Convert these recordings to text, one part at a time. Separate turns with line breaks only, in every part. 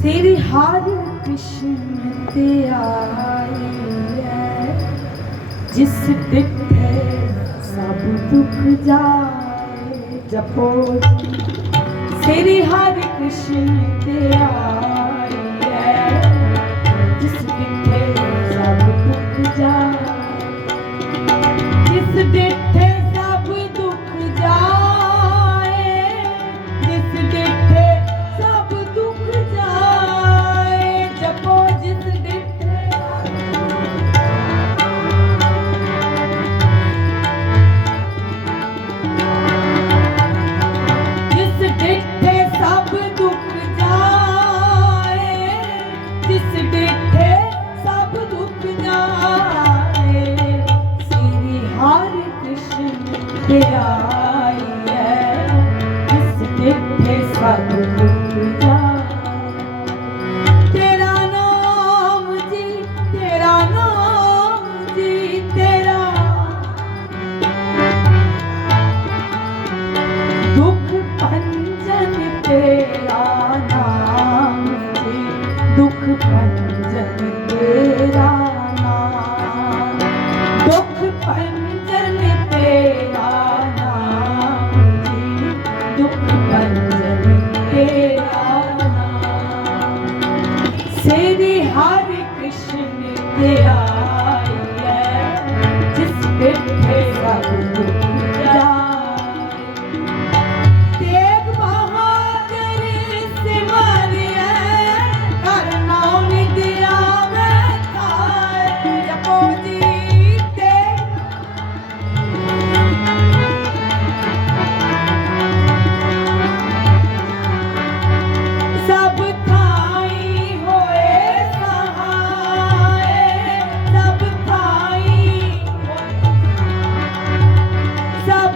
ਸ੍ਰੀ ਹਰਿ ਕ੍ਰਿਸ਼ਨ ਤੇ ਆਈ ਹੈ। ਜਿਸ ਡਿਠੇ ਸਭ ਦੁੱਖ ਜਾਏ, ਜਪੋ। ਸ੍ਰੀ ਹਰਿ ਕ੍ਰਿਸ਼ਨ ਤੇ ਆਈ ਹੈ। ਜਿਸ ਡਿਠੇ ਸਭ ਦੁੱਖ ਜਾਏ, ਜਿਸ ਡਿਠੇ ਕ੍ਰਿਸ਼ਨ ਤੇ ਆਈ ਹੈ ਜਿਸ ਡਿਠੇ ਸਭ ਦੁੱਖ ਕ੍ਰਿਸ਼ਨ ਤੇ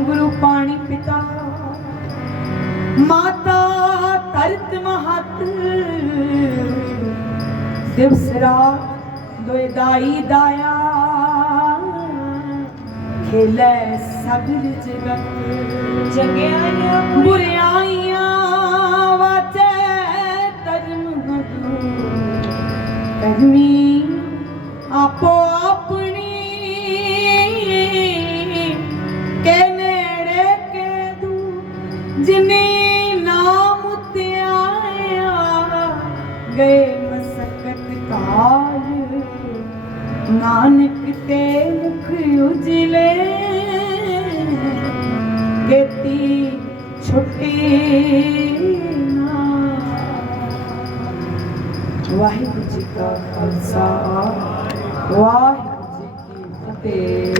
ਗੁਰੂ ਪਾਣੀ ਪਿਤਾ। ਮਾਤਾ ਤਰਤ ਮਹਤ। ਦਿਵਸ ਰਾਤ ਦੋਇ ਦਾਈ ਦਾਇਆ। ਖੇਲੇ ਸਗਲ ਜਗਤ।
ਚੰਗਿਆਈਆਂ,
ਬੁਰਿਆਈਆਂ ਵਾਚੈ ਧਰਮ ਹਦੂ ਕਰਮੀ ਗਏ ਮਸਕਤ ਕਾਲ। ਨਾਨਕ ਤੇ ਮੁਖ ਉਜਲੇ, ਕੇਤੀ ਛੁੱਟੀ ਨਾ। ਵਾਹਿਗੁਰੂ ਜੀ ਕਾ ਖਾਲਸਾ, ਵਾਹਿਗੁਰੂ ਜੀ ਕੀ ਫਤਿਹ।